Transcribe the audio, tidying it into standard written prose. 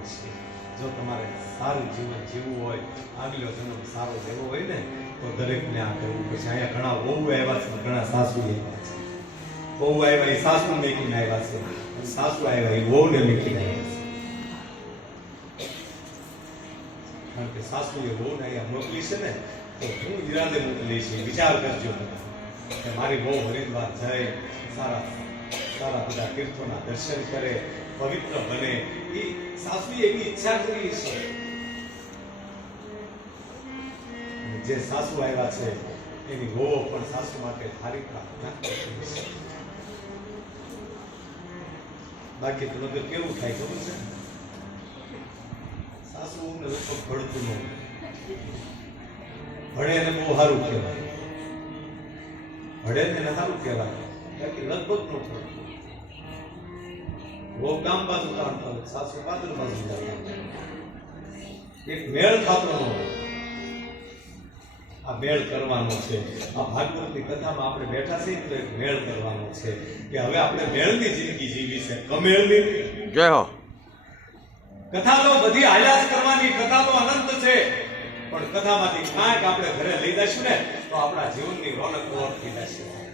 પડશે। જો તમારે સારું જીવન જીવવું હોય, આગલો જન્મ સારો લેવો હોય ને, તો દરેકને આ કરવું પડશે। અહીંયા ઘણા વહુ આવ્યા છે, ઘણા સાસુ આવ્યા છે। વહુ આવ્યા એ સાસુ મેકીને આવ્યા છે, અને સાસુ આવ્યા એ વહુને મેકીને આવ્યા છે। કારણ કે સાસુએ વહુને અહીંયા મોકલી છે ને, તો હું ઈરાદે મોકલી છે। વિચાર કરજો કે મારી બહુ હરિદ્વાર જાય, સારા સારા બધા તીર્થોના દર્શન કરે, પવિત્ર બને। એ સાસુએ એવી ઈચ્છા કરી છે। જે સાસુ આવ્યા છે એની વહુ પણ સાસુ માટે સારી પ્રાર્થના કરતી છે। બાકી તો નગર કેવું થાય ખબર છે? સાસુ ને લોકો ભળતું ન ભળે ને બહુ સારું કહેવાય, ભળે ને સારું કહેવાય, બાકી લગભગ નો ભળતું। वो काम बाजू काम था, सासू बाजू बाजू जाता, एक मेल खातो न हो। आ मेल करवानो छे। आ भागवतनी कथामां આપણે બેઠા છીએ તો એક મેળ કરવાનો છે કે હવે આપણે મેળની જિંદગી જીવી છે, કમેળની। જય હો। કથા તો બધી હાલ્યા જ કરવાની, કથા તો અનંત છે, પણ કથામાંથી કાંઈક આપણે ઘરે લઈ જઈશું ને તો આપણા જીવનની રોનક ઓર થઈ જશે।